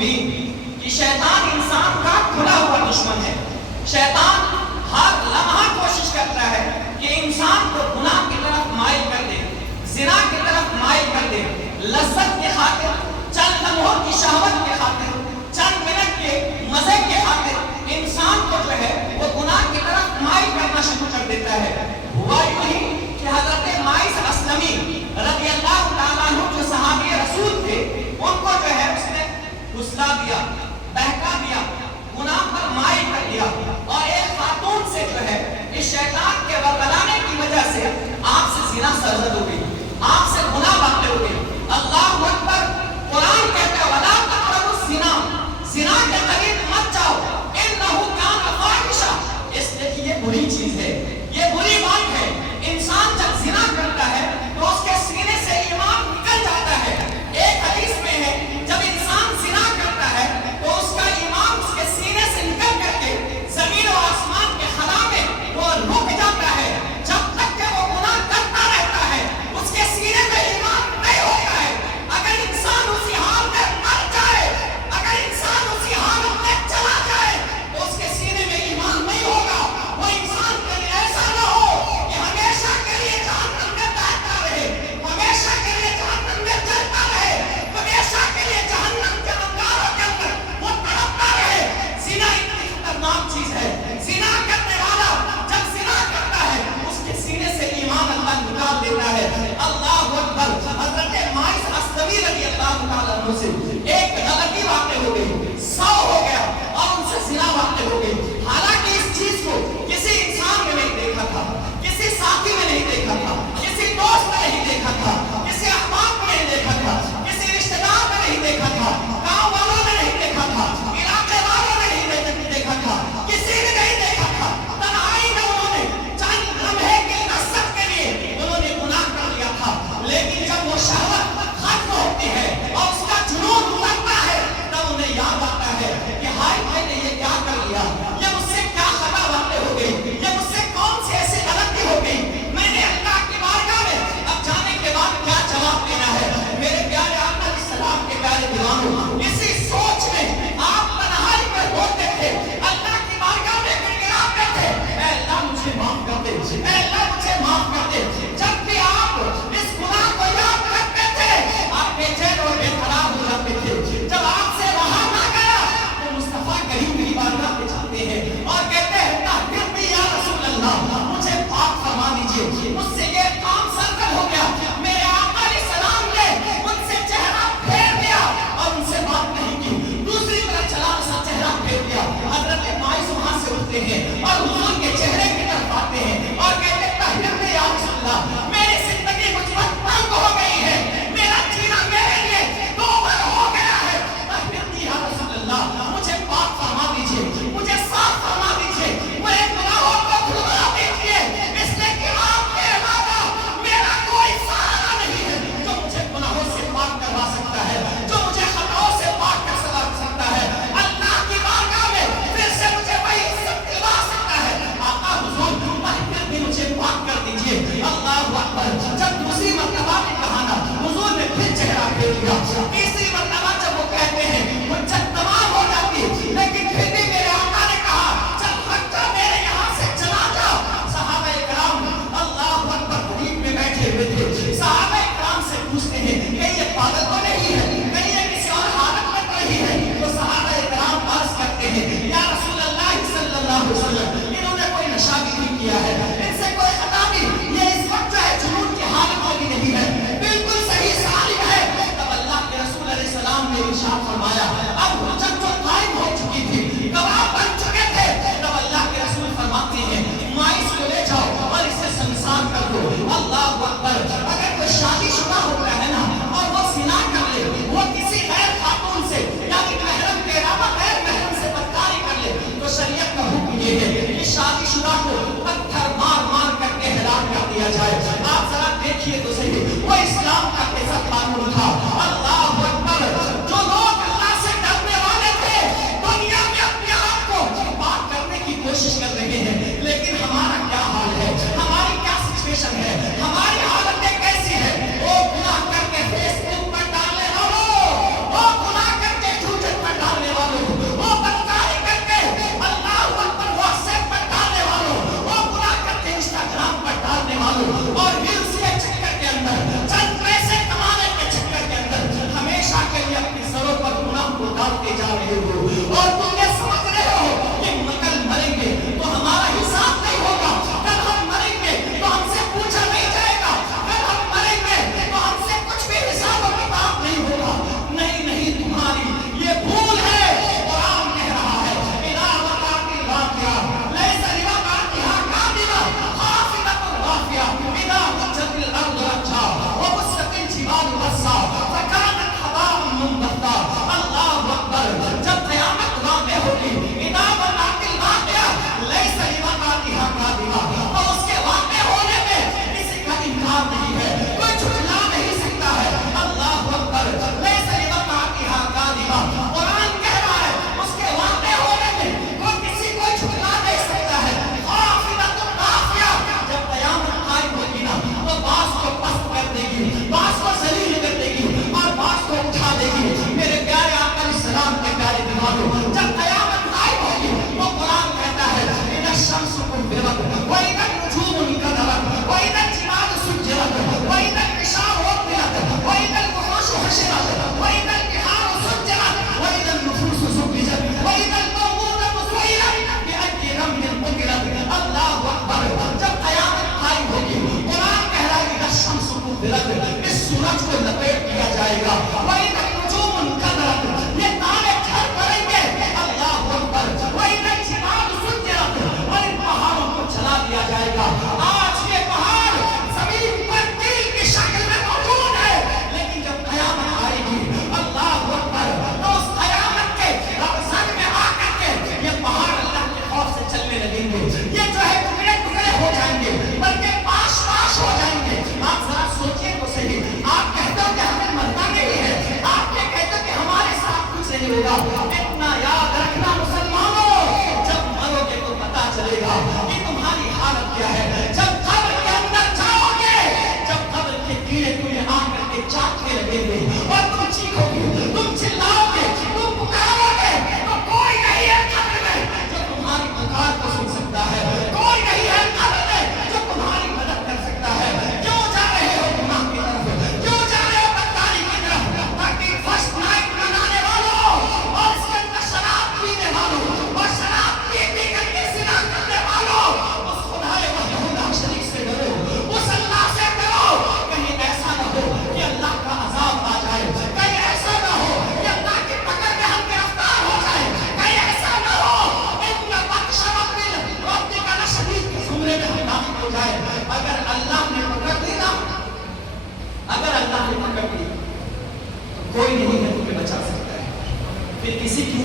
مبین کہ شیطان انسان کا کھلا ہوا دشمن ہے. شیطان ہر لمحہ کوشش کرتا ہے کہ انسان کو گناہ کی طرف مائل کر دے, زنا کی طرف مائل کر دے, لذت کے خاطر, چند لمحوں کی شہوت کے خاطر, چند منٹ کے مزے کے خاطر انسان کو جو ہے وہ گناہ کی طرف مائل کرنا شروع کر دیتا ہے. ہوا یوں ہی کہ حضرت مائز اسلمی رضی اللہ تعالیٰ عنہ جو صحابی رسول تھے, ان کو جو ہے اس نے غسلا دیا, بہکا دیا, گناہ پر مائل کر دیا, اور ایک خاتون سے جو ہے اس شیطان کے ورگلانے کی وجہ سے آپ سے زنا سرزد ہو گئی, آپ سے گناہ واقع ہو گئی. اللہ اکبر. قرآن کہتا ہے وَلَا تَقْرَبُوا الزِّنَا, زنا کے قریب مت جاؤ, إِنَّهُ كَانَ فَاحِشًا, اس لیے کہ یہ بری چیز ہے, یہ بری بات ہے. انسان جب زنا کرتا ہے تو اس کے سینے سے ایمان نکل جاتا ہے. ایک حدیث میں ہے جب انسان زنا کرتا ہے تو اس کا ایمان اس کے سینے سے نکل کر کے زمین و آسمان کے خلا میں وہ رک جاتا ہے. جب تک کہ وہ گناہ کرتا رہتا ہے اس کے سینے میں ایمان نہیں ہوتا ہے. اگر انسان اسی حال میں مر جائے, اگر انسان اسی حالت میں چلا جائے تو اس کے سینے میں ایمان نہیں ہوگا. وہ انسان کے لیے ایسا نہ ہو کہ ہمیشہ کے لیے جہنم میں بہتا رہے, ہمیشہ کے لیے جہنم میں جلتا رہے, ہمیشہ کے لیے جہنم کے انگاروں کے اندر وہ تڑپتا رہے. زنا اتنی خطرناک چیز ہے. زنا کرنے والا جب زنا کرتا ہے اس کے سینے سے ایمان اللہ نکال دیتا ہے. اللہ اکبر. حضرت مائز اسلمی رضی اللہ تعالیٰ عنہ سے ایک غلطی واقع ہو گئی, سو ہو گیا اور ان سے زنا واقع ہو گئی. حالانکہ اس چیز کو کسی انسان نے نہیں دیکھا تھا, کسی ساتھی نے نہیں دیکھا تھا, کسی دوست نے نہیں دیکھا تھا, کسی احباب نے نہیں دیکھا تھا, کسی رشتہ دار نے نہیں دیکھا تھا, گاؤں والوں نے نہیں دیکھا تھا, علاقے والوں نے نہیں دیکھا تھا, کسی نے نہیں دیکھا تھا. تنہائی میں انہوں نے چند لمحے کی لذت کے لیے انہوں نے گناہ کر لیا تھا. لیکن جب وہ شہوت ختم ہوتی ہے اور اس کا جنون اترتا ہے تب انہیں یاد آتا ہے کہ ہائے میں نے یہ کیا کر لیا, یہ مجھ سے کیا خطا واقع ہو گئی, یہ مجھ سے کون سی ایسی غلطی ہو گئی, میں نے اللہ کی بارگاہ میں اب جانے کے بعد کیا جواب دینا ہے. میرے پیارے آقا علیہ السلام کے پیارے دیوانوں, اسی سوچ میں آپ تنہائی میں ہوتے تھے, اللہ کی بارگاہ میں گڑگڑاتے تھے, اے اللہ مجھے معاف کر دے, اے اللہ مجھے معاف کر دے. جب بھی آپ اس گناہ کو یاد کرتے تھے آپ بے چین اور بے قرار ہو جاتے تھے. جب آپ سے رہا نہ گیا تو مصطفیٰ کریم کی بارگاہ پہ جاتے ہیں اور کہتے ہیں تحقیق یا رسول اللہ مجھے پاک فرما دیجئے, مجھ سے یہ کام سرکل ہو گیا. میرے آقا علیہ السلام نے ان سے چہرہ پھیر دیا اور ان سے بات نہیں کی, دوسری طرف چلا سا چہرہ پھیر دیا. حضرت مائز وہاں سے اٹھتے ہیں اور حضور کے چہرے کی طرف آتے ہیں اور کہتے ہیں تحقیق یا رسول اللہ میری زندگی مجھ پر تنگ ہو گئی ہے, میرا جینا میرے لیے دوبر ہو گیا ہے. تحقیق یا رسول اللہ مجھے پاک فرما دیجئے, مجھے صاف فرما دیجئے, میرے گناہوں کو دھلوا دیجئے, اس لیے کہ آپ کے علاوہ میرا کوئی سہارا نہیں ہے جو مجھے گناہوں سے پاک کروا سکتا ہے, جو مجھے خطاؤں سے پاک کر سکتا ہے. اللہ کی بارگاہ میں پھر سے مجھے وہی عزت دلوا سکتا ہے. آقا حضور تحقیق بھی مجھے پاک کر دیجئے. اللہ اکبر. جب دوسری مرتبہ نے کہا نا حضور نے پھر چہرہ پھیر دیا. تیسری مرتبہ جب وہ کہتے ہیں حجت تمام ہو جاتی, لیکن پھر بھی میرے آقا نے کہا چل ہٹ جا, میرے یہاں سے چلا جا. صحابہ کرام اللہ اکبر قریب میں بیٹھے ہوئے تھے. صحابہ کرام سے پوچھتے ہیں کہ یہ پاگل تو نہیں ہے, کہیں یہ کسی اور حالت میں تو نہیں ہے. تو صحابہ کرام عرض کرتے ہیں یا رسول اللہ صلی اللہ علیہ وسلم انہوں نے کوئی نشہ بھی نہیں کیا ہے, ان سے کوئی خطا نہیں, یہ اس وقت جو ہے جنون کی حالت میں بھی نہیں ہے, بالکل صحیح سالم ہے. تب اللہ کے رسول علیہ السلام نے ارشاد فرمایا, اب حجت جو قائم ہو چکی تھی, گواہ بن چکے تھے, تب اللہ کے رسول فرماتے ہیں مائز کو لے جاؤ اور اسے سنسار کر دو. اللہ اکبر. اگر کوئی شادی شدہ ہوتا ہے نا اور وہ زنا کر لے, وہ کسی غیر خاتون سے یعنی محرم کے علاوہ غیر محرم سے بدکاری کر لے, تو شریعت کا حکم یہ ہے کہ شادی شدہ کو پتھر مار مار کر کے ہلاک کر دیا جائے. آپ ذرا دیکھیے تو صحیح وہ اسلام کا کیسا قانون تھا. اللہ اکبر. جو لوگ اللہ سے ڈرنے والے تھے دنیا میں اپنے آپ کو پاک کرنے کی کوشش کر رہے ہیں, لیکن ہمارا کیا حال ہے, ہماری کیا سچویشن ہے, ہماری حالتیں کیسی ہیں. وہ گناہ کر کے فیس بک پر ڈالنے والوں, وہ گناہ کر کے جھوٹ پر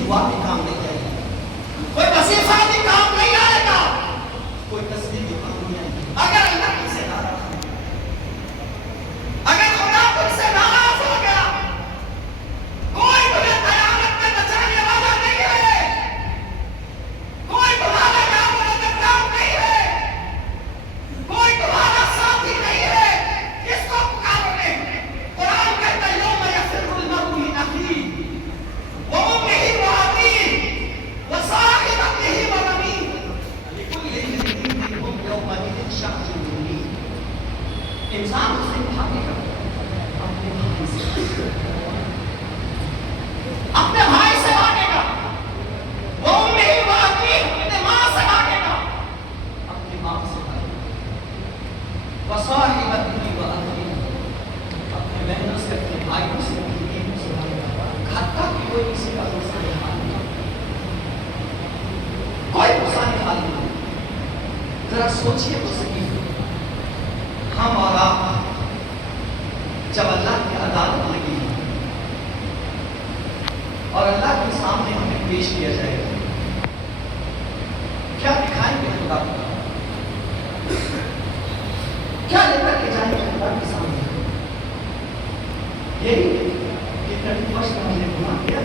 دعا بھی کام نہیں آئے گی، کوئی وظیفہ بھی کام نہیں آئے گا، کوئی تصویر بھی کام نہیں آئے گی اگر اللہ تم سے ناراض ہو گیا، اگر خدا تم سے ناراض ہو گیا، کوئی تمہیں قیامت میں بچانے والا نہیں ہے، کوئی تمہارا کام مددگار نہیں ہے، کوئی تمہارا ساتھی نہیں ہے، کس کو پکارو گے؟ قرآن کہتا ہے یوم یفر المرء من اخیہ وامہ وابیہ وصاحبتہ وبنیہ لکل امرئ منہم یومئذ شأن یغنیہ۔ انسان اس دن بھاگے گا اپنے بھائی سے، اپنے بھائی سے بھاگے گا، وامہ وابیہ اپنے ماں سے بھاگے گا، اپنے باپ سے بھاگے گا، وصاحبتہ وبنیہ اپنے بہنوں سے، اپنے بھائیوں سے، اپنی بیویوں سے بھاگے گا، حتیٰ کہ کوئی کسی کا دوسرا حال نہیں، کوئی دوسرا حال نہیں۔ ذرا سوچئے تو صحیح، ہم اور آپ جب اللہ کی عدالت لگی اور اللہ کے سامنے ہمیں پیش کیا جائے گا، کیا دکھائیں گے خدا کو؟ کیا لے کر کے جائیں گے خدا کے سامنے؟ یہی کہ 31 ہم نے گناہ کیا تھا،